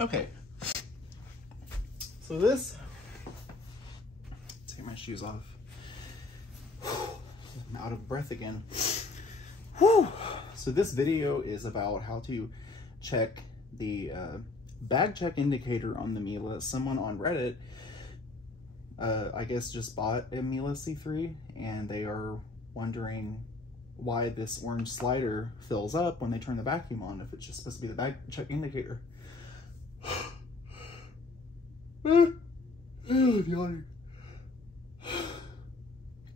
Okay, so this, take my shoes off. I'm out of breath again. Whew. So this video is about how to check the bag check indicator on the Miele. Someone on Reddit, I guess, just bought a Miele C3, and they are wondering why this orange slider fills up when they turn the vacuum on, if it's just supposed to be the bag check indicator.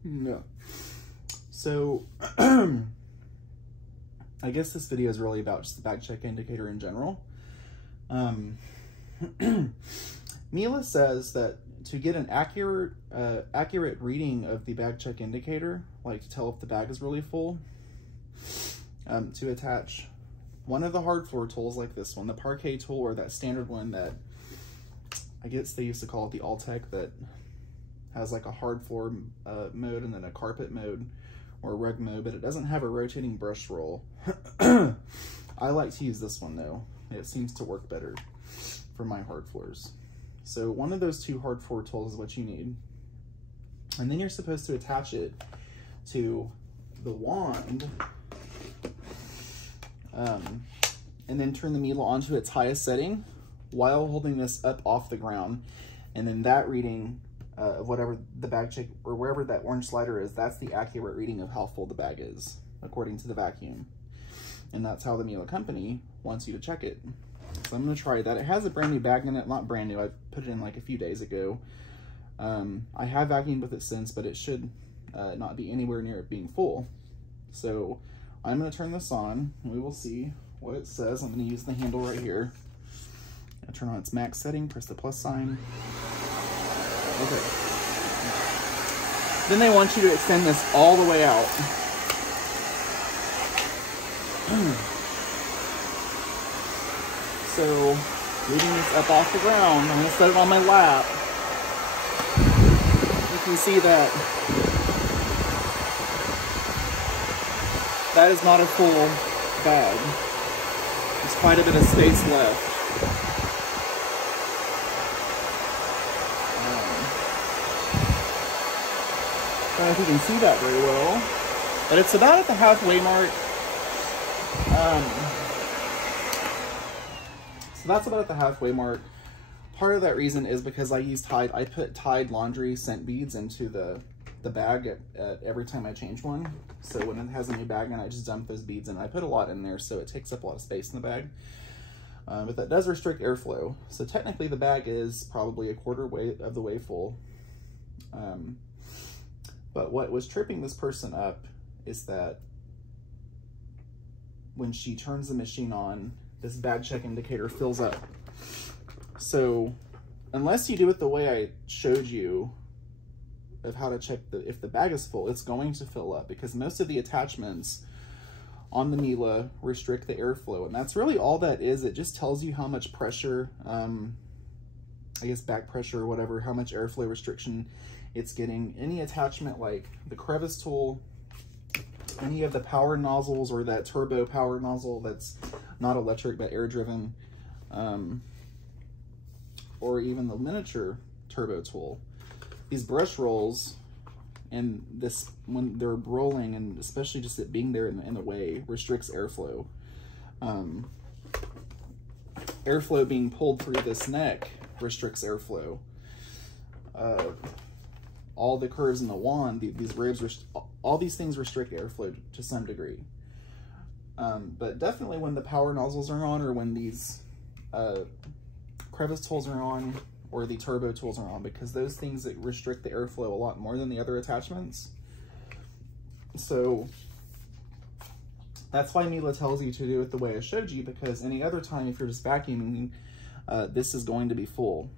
No. So, I guess this video is really about just the bag check indicator in general. Miele says that to get an accurate reading of the bag check indicator, like to tell if the bag is really full, to attach one of the hard floor tools like this one, the parquet tool, or that standard one that I guess they used to call it the Alltech, that has like a hard floor mode and then a carpet mode or a rug mode, but it doesn't have a rotating brush roll. I like to use this one though. It seems to work better for my hard floors. So one of those two hard floor tools is what you need. And then you're supposed to attach it to the wand, and then turn the Miele onto its highest setting while holding this up off the ground. And then that reading of whatever the bag check, or wherever that orange slider is, that's the accurate reading of how full the bag is, according to the vacuum. And that's how the Miele company wants you to check it. So I'm gonna try that. It has a brand new bag in it, not brand new, I put it in like a few days ago. I have vacuumed with it since, but it should not be anywhere near it being full. So I'm gonna turn this on, and we will see what it says. I'm gonna use the handle right here. I'll turn on its max setting, press the plus sign. Okay. Then they want you to extend this all the way out. So, leaving this up off the ground, I'm gonna set it on my lap. You can see that that is not a full bag. There's quite a bit of space left. I don't know if you can see that very well, but it's about at the halfway mark. So that's about at the halfway mark. Part of that reason is because I put Tide laundry scent beads into the bag at every time I change one. So when it has a new bag in, I just dump those beads in. I put a lot in there, so it takes up a lot of space in the bag. But that does restrict airflow. So technically the bag is probably a quarter of the way full. But what was tripping this person up is that when she turns the machine on, this bag check indicator fills up. So unless you do it the way I showed you of how to check if the bag is full, it's going to fill up, because most of the attachments on the Miele restrict the airflow, and that's really all that is. It just tells you how much pressure, I guess back pressure or whatever, how much airflow restriction it's getting. Any attachment like the Crevice Tool, any of the power nozzles, or that turbo power nozzle that's not electric but air driven, or even the miniature turbo tool, these brush rolls, and this, when they're rolling, and especially just it being there in the way, restricts airflow. Airflow being pulled through this neck restricts airflow. All the curves in the wand, these ribs, all these things restrict airflow to some degree. But definitely when the power nozzles are on, or when these crevice tools are on, or the turbo tools are on, because those things that restrict the airflow a lot more than the other attachments. So that's why Miele tells you to do it the way I showed you, because any other time, if you're just vacuuming, this is going to be full.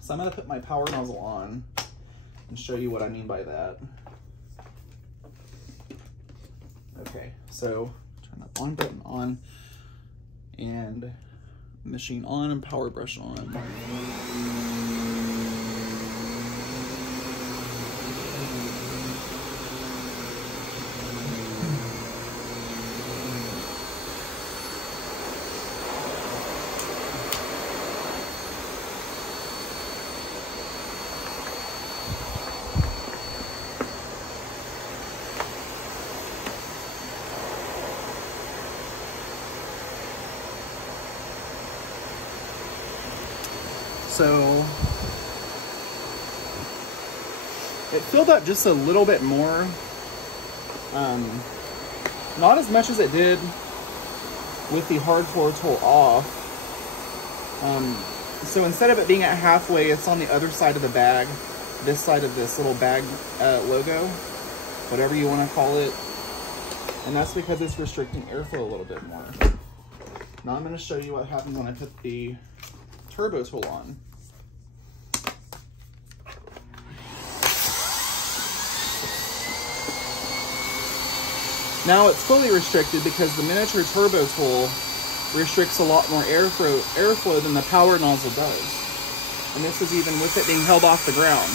So I'm going to put my power nozzle on and show you what I mean by that. Okay, so turn that on button on, and machine on, and power brush on. So it filled up just a little bit more. Not as much as it did with the hard floor tool off. So instead of it being at halfway, it's on the other side of the bag, this side of this little bag logo, whatever you want to call it. And that's because it's restricting airflow a little bit more. Now I'm going to show you what happens when I put the turbo tool on. Now it's fully restricted because the miniature turbo tool restricts a lot more airflow than the power nozzle does. And this is even with it being held off the ground.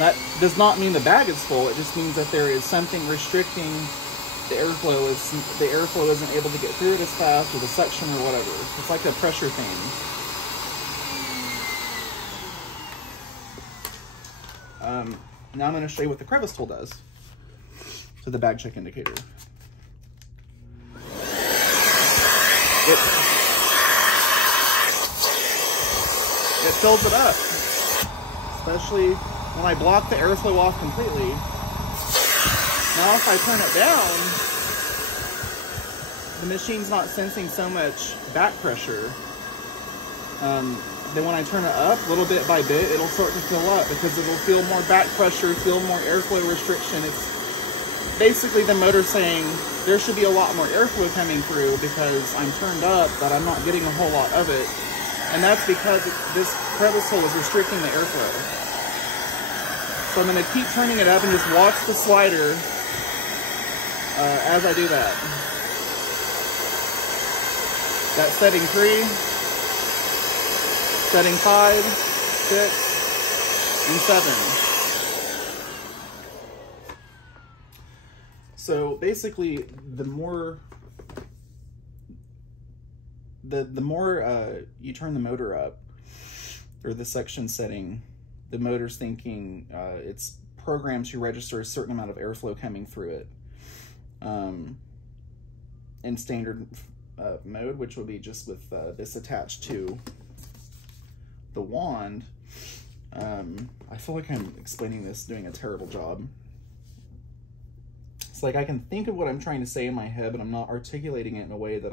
That does not mean the bag is full, it just means that there is something restricting the airflow. The airflow isn't able to get through it as fast, or the suction or whatever. It's like a pressure thing. Now I'm going to show you what the crevice tool does to the bag check indicator. It fills it up, especially when I block the airflow off completely. Now if I turn it down, the machine's not sensing so much back pressure. Then when I turn it up, little bit by bit, it'll start to fill up because it'll feel more back pressure, feel more airflow restriction. It's basically the motor saying there should be a lot more airflow coming through because I'm turned up, but I'm not getting a whole lot of it. And that's because this crevice tool is restricting the airflow. So I'm going to keep turning it up and just watch the slider as I do that. That's setting 3, setting 5, 6, and 7. So basically, the more you turn the motor up, or the suction setting, the motor's thinking it's programmed to register a certain amount of airflow coming through it. In standard mode, which will be just with this attached to the wand. I feel like I'm explaining this, doing a terrible job. It's like I can think of what I'm trying to say in my head, but I'm not articulating it in a way that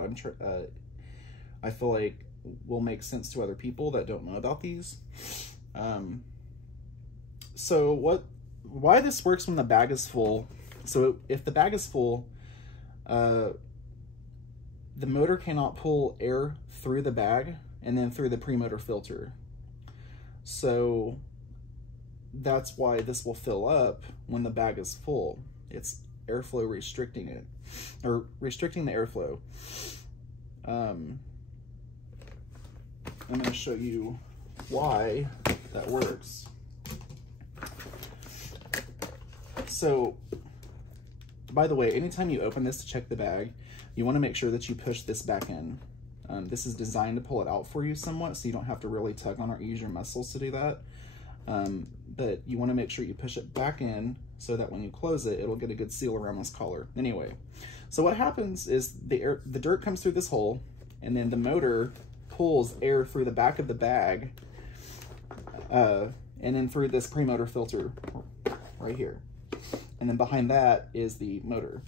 I feel like will make sense to other people that don't know about these. So why this works when the bag is full. So if the bag is full, the motor cannot pull air through the bag and then through the premotor filter. So that's why this will fill up when the bag is full. It's airflow restricting it, or restricting the airflow. I'm going to show you why that works. So, by the way, anytime you open this to check the bag, you want to make sure that you push this back in. This is designed to pull it out for you somewhat, so you don't have to really tug on or use your muscles to do that. But you want to make sure you push it back in so that when you close it, it'll get a good seal around this collar. Anyway, so what happens is the dirt comes through this hole, and then the motor pulls air through the back of the bag, and then through this premotor filter right here. And then behind that is the motor.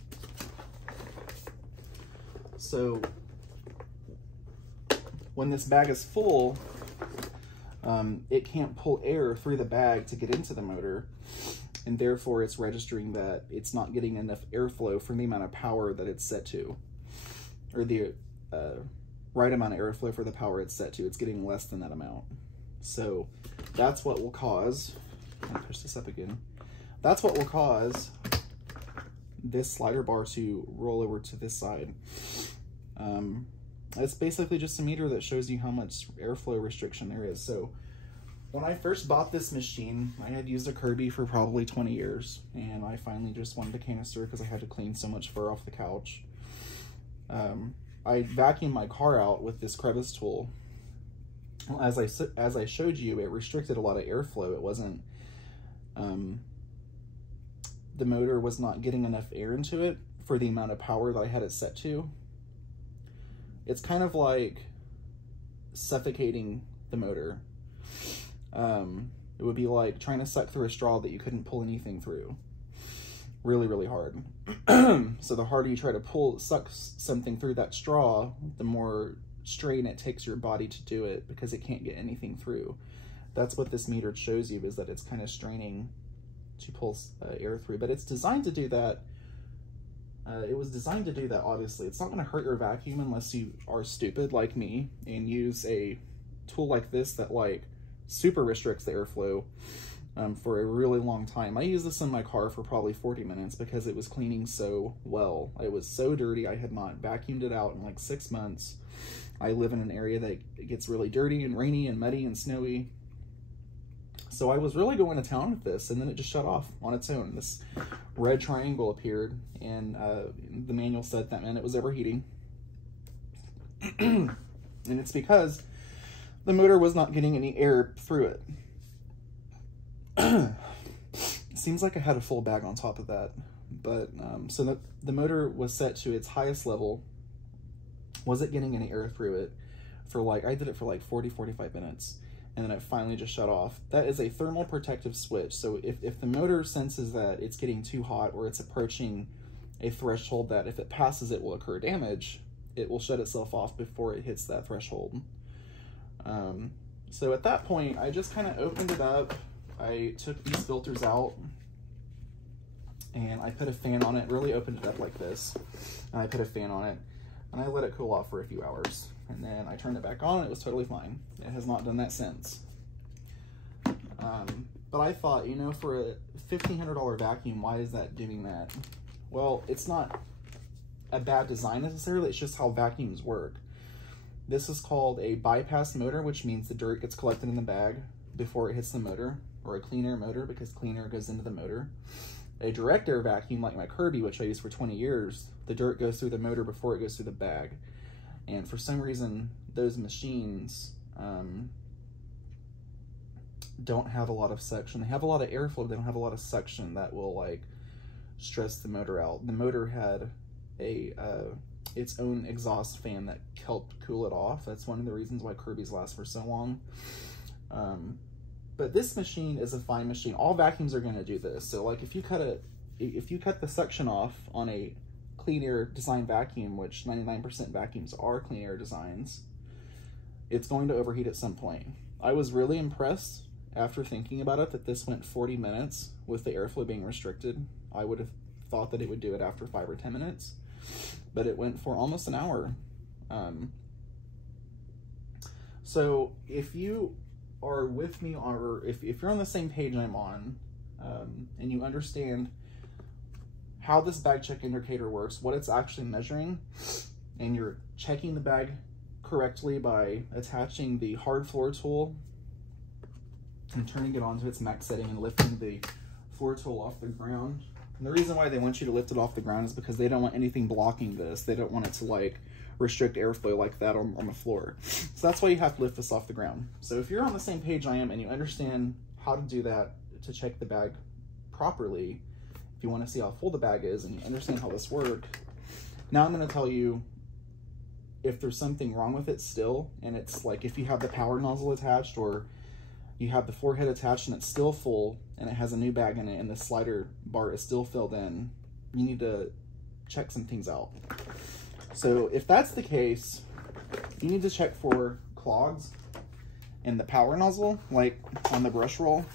So when this bag is full, it can't pull air through the bag to get into the motor, and therefore it's registering that it's not getting enough airflow for the amount of power that it's set to, or the right amount of airflow for the power it's set to. It's getting less than that amount. So that's what will cause, I'll push this up again, that's what will cause this slider bar to roll over to this side. It's basically just a meter that shows you how much airflow restriction there is. So when I first bought this machine, I had used a Kirby for probably 20 years, and I finally just wanted a canister because I had to clean so much fur off the couch. I vacuumed my car out with this crevice tool. As I showed you, it restricted a lot of airflow. It wasn't, the motor was not getting enough air into it for the amount of power that I had it set to. It's kind of like suffocating the motor. It would be like trying to suck through a straw that you couldn't pull anything through. Really, really hard. So the harder you try to suck something through that straw, the more strain it takes your body to do it because it can't get anything through. That's what this meter shows you, is that it's kind of straining to pull air through, but it's designed to do that. It was designed to do that, obviously. It's not going to hurt your vacuum unless you are stupid like me and use a tool like this that like super restricts the airflow for a really long time. I used this in my car for probably 40 minutes because it was cleaning so well. It was so dirty. I had not vacuumed it out in like 6 months. I live in an area that gets really dirty and rainy and muddy and snowy. So I was really going to town with this, and then it just shut off on its own. This red triangle appeared, and the manual said that meant it was overheating. And it's because the motor was not getting any air through it. It seems like I had a full bag on top of that, but so the motor was set to its highest level. Wasn't getting any air through it for like, I did it for like 40-45 minutes, and then it finally just shut off. That is a thermal protective switch. So if the motor senses that it's getting too hot or it's approaching a threshold that if it passes it will occur damage, it will shut itself off before it hits that threshold. So at that point, I just kind of opened it up. I took these filters out and I put a fan on it, really opened it up like this. And I put a fan on it and I let it cool off for a few hours. And then I turned it back on and it was totally fine. It has not done that since. But I thought, you know, for a $1,500 vacuum, why is that doing that? Well, it's not a bad design necessarily, it's just how vacuums work. This is called a bypass motor, which means the dirt gets collected in the bag before it hits the motor, or a clean air motor because clean air goes into the motor. A direct air vacuum like my Kirby, which I used for 20 years, the dirt goes through the motor before it goes through the bag. And for some reason, those machines don't have a lot of suction. They have a lot of airflow, they don't have a lot of suction that will like stress the motor out. The motor had a its own exhaust fan that helped cool it off. That's one of the reasons why Kirby's last for so long. But this machine is a fine machine. All vacuums are going to do this. So like if you cut the suction off on a clean air design vacuum, which 99% vacuums are clean air designs, it's going to overheat at some point. I was really impressed after thinking about it that this went 40 minutes with the airflow being restricted. I would have thought that it would do it after 5 or 10 minutes, but it went for almost an hour. So if you are with me, or if you're on the same page I'm on, and you understand how this bag check indicator works, what it's actually measuring, and you're checking the bag correctly by attaching the hard floor tool and turning it onto its max setting and lifting the floor tool off the ground. And the reason why they want you to lift it off the ground is because they don't want anything blocking this. They don't want it to like restrict airflow like that on the floor. So that's why you have to lift this off the ground. So if you're on the same page I am and you understand how to do that to check the bag properly, if you want to see how full the bag is and you understand how this works, now I'm going to tell you if there's something wrong with it still, and it's like if you have the power nozzle attached or you have the forehead attached and it's still full and it has a new bag in it and the slider bar is still filled in, you need to check some things out. So if that's the case, you need to check for clogs in the power nozzle, like on the brush roll.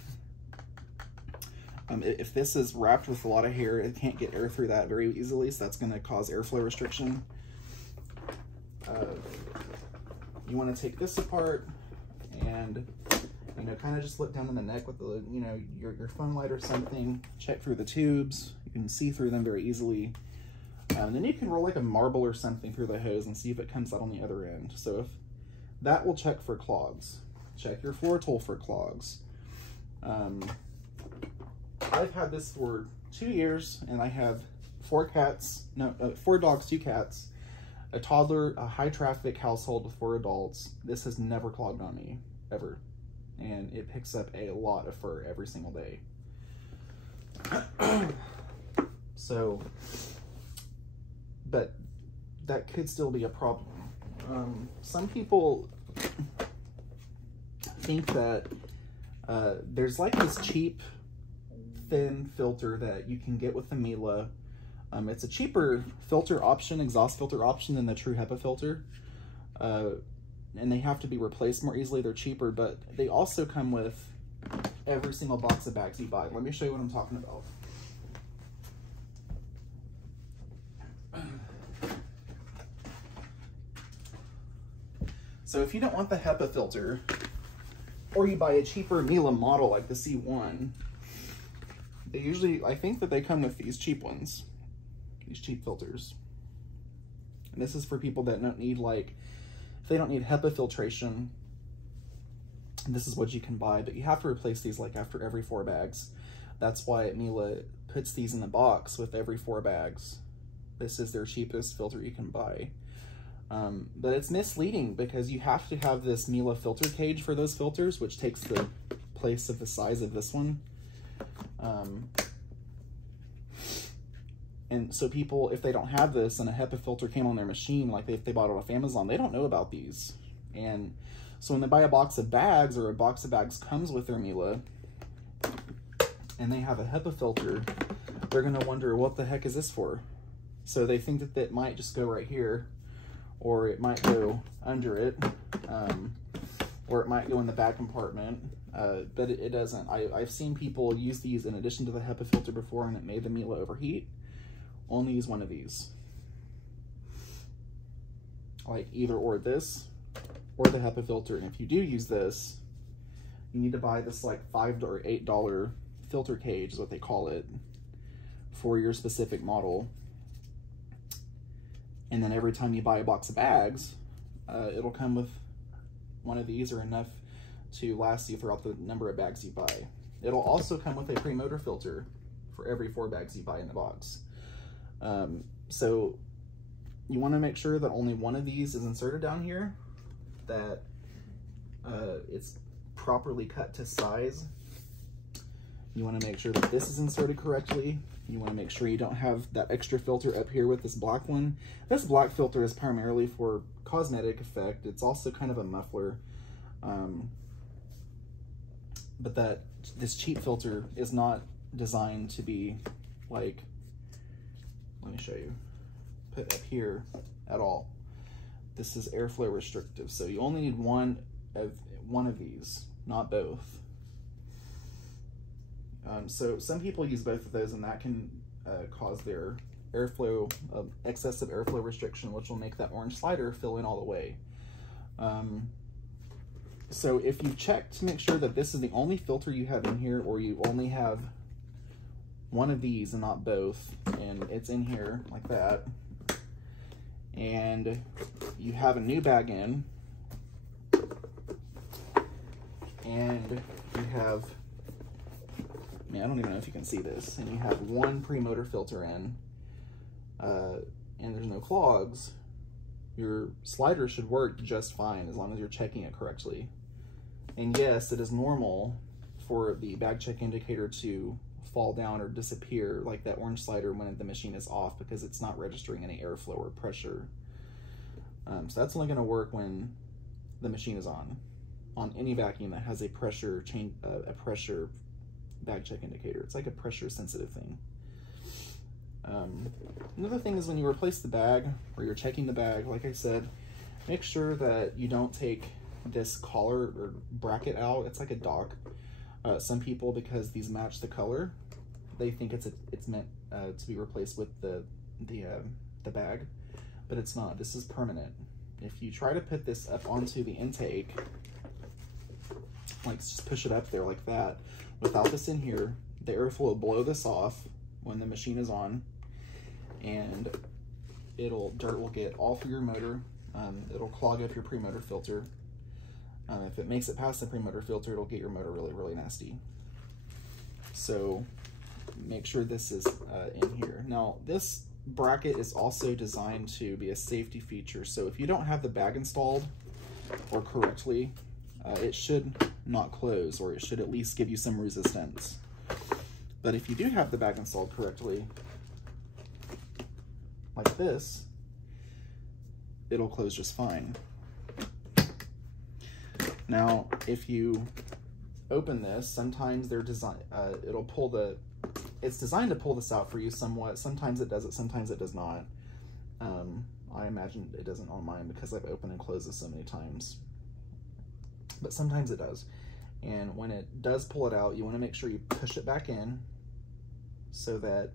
If this is wrapped with a lot of hair, it can't get air through that very easily, so that's going to cause airflow restriction. You want to take this apart and, you know, kind of just look down in the neck with the, you know, your phone light or something. Check through the tubes. You can see through them very easily. And then you can roll like a marble or something through the hose and see if it comes out on the other end. So if that will check for clogs. Check your floor tool for clogs. I've had this for 2 years and I have 4 dogs, 2 cats, a toddler, a high traffic household with 4 adults. This has never clogged on me, ever. And it picks up a lot of fur every single day. So, but that could still be a problem. Some people think that there's like this cheap, thin filter that you can get with the Miele. It's a cheaper filter option, exhaust filter option than the true HEPA filter. And they have to be replaced more easily. They're cheaper, but they also come with every single box of bags you buy. Let me show you what I'm talking about. So if you don't want the HEPA filter, or you buy a cheaper Miele model like the C1, they usually, I think that they come with these cheap ones, these cheap filters. And this is for people that don't need, like, if they don't need HEPA filtration, this is what you can buy, but you have to replace these like after every 4 bags. That's why Miele puts these in the box with every 4 bags. This is their cheapest filter you can buy. But it's misleading because you have to have this Miele filter cage for those filters, which takes the place of the size of this one. And so people, if they don't have this and a HEPA filter came on their machine, like if they bought it off Amazon, they don't know about these. And so when they buy a box of bags, or a box of bags comes with their Miele, and they have a HEPA filter, they're gonna wonder, what the heck is this for? So they think that it might just go right here, or it might go under it, or it might go in the bag compartment, but it doesn't. I've seen people use these in addition to the HEPA filter before, and it made the Miele overheat. Only use one of these. Like either or this, or the HEPA filter. And if you do use this, you need to buy this like $5 or $8 filter cage is what they call it, for your specific model. And then every time you buy a box of bags, it'll come with one of these, or enough to last you throughout the number of bags you buy. It'll also come with a pre-motor filter for every 4 bags you buy in the box. So you want to make sure that only one of these is inserted down here, that it's properly cut to size. You want to make sure that this is inserted correctly. You want to make sure you don't have that extra filter up here with this black one. This black filter is primarily for cosmetic effect. It's also kind of a muffler. But this cheap filter is not designed to be like, let me show you, put up here at all. This is airflow restrictive, so you only need one of these, not both. So some people use both of those, and that can cause their airflow, excessive airflow restriction, which will make that orange slider fill in all the way. So if you check to make sure that this is the only filter you have in here, or you only have one of these and not both, and it's in here like that, and you have a new bag in, and you have, I don't even know if you can see this, and you have one pre-motor filter in, and there's no clogs, your slider should work just fine as long as you're checking it correctly. And yes, it is normal for the bag check indicator to fall down or disappear like that orange slider when the machine is off, because it's not registering any airflow or pressure. So that's only going to work when the machine is on any vacuum that has a pressure change, a pressure bag check indicator. It's like a pressure sensitive thing. Another thing is when you replace the bag, or you're checking the bag, like I said, make sure that you don't take this collar or bracket out. It's like a dock. Some people, because these match the color, they think it's meant to be replaced with the bag, but it's not. This is permanent. If you try to put this up onto the intake, like just push it up there like that, without this in here, the airflow will blow this off when the machine is on, and dirt will get all through your motor. It'll clog up your pre-motor filter. If it makes it past the pre-motor filter, it'll get your motor really, really nasty. So make sure this is in here. Now, this bracket is also designed to be a safety feature. So if you don't have the bag installed or correctly, it should not close, or it should at least give you some resistance. But if you do have the bag installed correctly, like this, it'll close just fine. Now, if you open this, sometimes they're it'll pull it's designed to pull this out for you somewhat. Sometimes it does it, sometimes it does not. I imagine it doesn't on mine because I've opened and closed this so many times. But sometimes it does. And when it does pull it out, you want to make sure you push it back in so that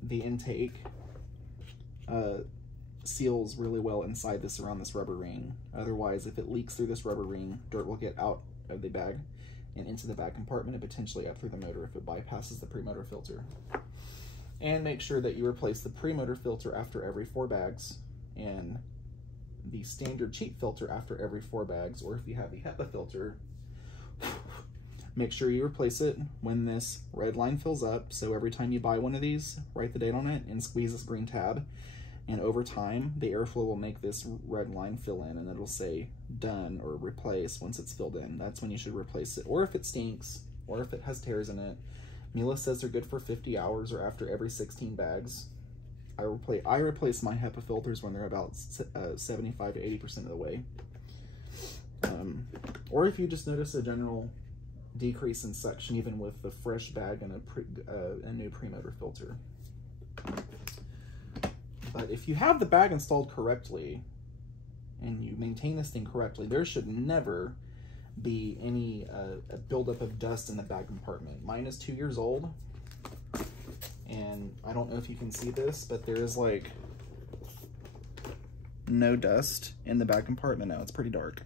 the intake seals really well inside this, around this rubber ring. Otherwise, if it leaks through this rubber ring, dirt will get out of the bag and into the bag compartment and potentially up through the motor if it bypasses the pre-motor filter. And make sure that you replace the pre-motor filter after every 4 bags and the standard cheap filter after every 4 bags, or if you have the HEPA filter, make sure you replace it when this red line fills up. So every time you buy one of these, write the date on it and squeeze this green tab. And over time, the airflow will make this red line fill in, and it'll say done or replace once it's filled in. That's when you should replace it. Or if it stinks, or if it has tears in it. Miele says they're good for 50 hours or after every 16 bags. I replace my HEPA filters when they're about 75 to 80% of the way. Or if you just notice a general decrease in suction, even with the fresh bag and a new pre-motor filter. But if you have the bag installed correctly and you maintain this thing correctly, there should never be any buildup of dust in the bag compartment. Mine is 2 years old, and I don't know if you can see this, but there is like no dust in the bag compartment now. It's pretty dark.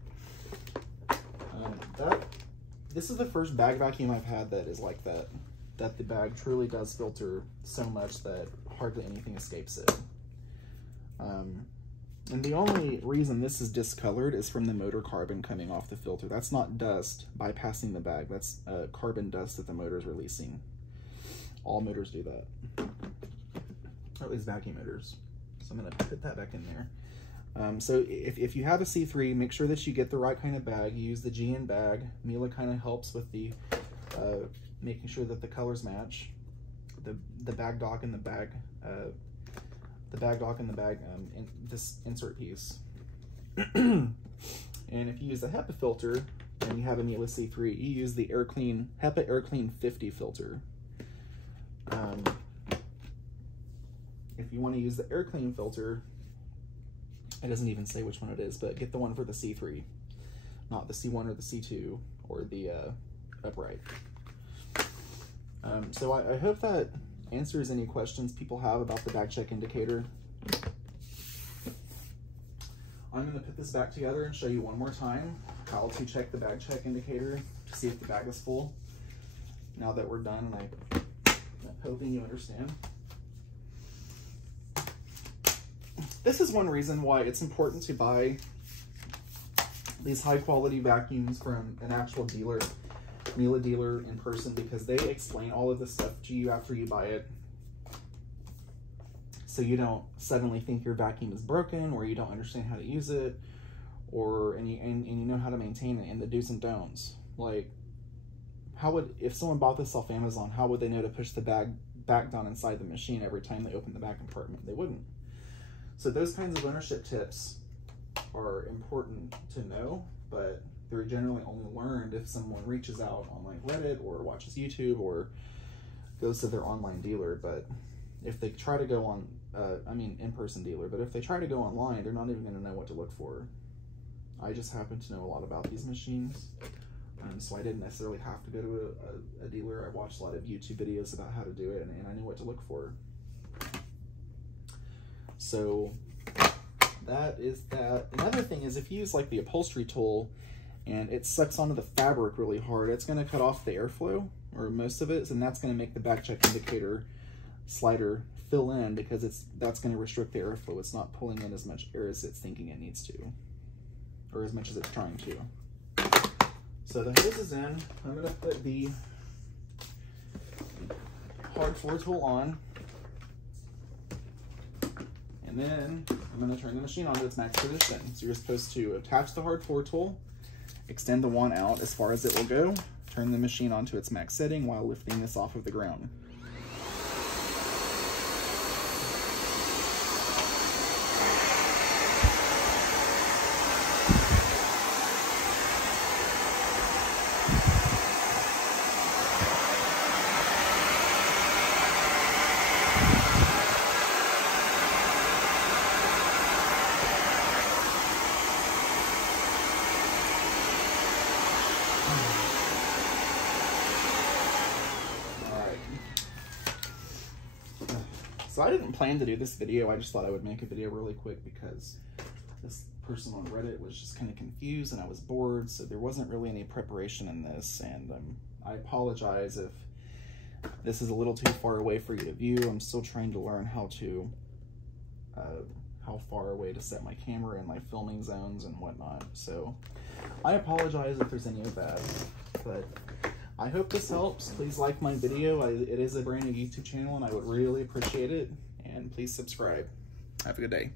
This is the first bag vacuum I've had that is like that the bag truly does filter so much that hardly anything escapes it. And the only reason this is discolored is from the motor carbon coming off the filter. That's not dust bypassing the bag. That's carbon dust that the motor is releasing. All motors do that, or at least vacuum motors. So I'm going to put that back in there. So if you have a C3, make sure that you get the right kind of bag. You use the GN bag. Miele kind of helps with the making sure that the colors match. The bag dock and the bag. This insert piece. And if you use the HEPA filter and you have a Miele C3, you use the HEPA AirClean 50 filter. If you want to use the AirClean filter, it doesn't even say which one it is, but get the one for the C3, not the C1 or the C2 or the upright. So I hope that answers any questions people have about the bag check indicator. I'm going to put this back together and show you one more time how to check the bag check indicator to see if the bag is full. Now that we're done, and I'm hoping you understand. This is one reason why it's important to buy these high quality vacuums from an actual dealer, Miele dealer in person, because they explain all of this stuff to you after you buy it. So you don't suddenly think your vacuum is broken, or you don't understand how to use it, or and you know how to maintain it, and the do's and don'ts. Like, if someone bought this off Amazon, how would they know to push the bag back down inside the machine every time they open the bag compartment? They wouldn't. So those kinds of ownership tips are important to know, but they're generally only learned if someone reaches out on like Reddit or watches YouTube or goes to their online dealer. But if they try to go on, in-person dealer, but if they try to go online, they're not even going to know what to look for. I just happen to know a lot about these machines, so I didn't necessarily have to go to a dealer. I watched a lot of YouTube videos about how to do it, and I knew what to look for. So that is that. Another thing is, if you use like the upholstery tool and it sucks onto the fabric really hard, it's going to cut off the airflow, or most of it, and that's going to make the bag check indicator slider fill in, because that's going to restrict the airflow. It's not pulling in as much air as it's thinking it needs to, or as much as it's trying to. So the hose is in. I'm going to put the hard floor tool on. And then I'm going to turn the machine on to its max position. So you're supposed to attach the hard floor tool, extend the wand out as far as it will go, turn the machine on to its max setting while lifting this off of the ground. So I didn't plan to do this video. I just thought I would make a video really quick because this person on Reddit was just kind of confused and I was bored, so there wasn't really any preparation in this, and I apologize if this is a little too far away for you to view. I'm still trying to learn how far away to set my camera and my filming zones and whatnot, so I apologize if there's any of that, but I hope this helps. Please like my video. It is a brand new YouTube channel and I would really appreciate it, and please subscribe. Have a good day.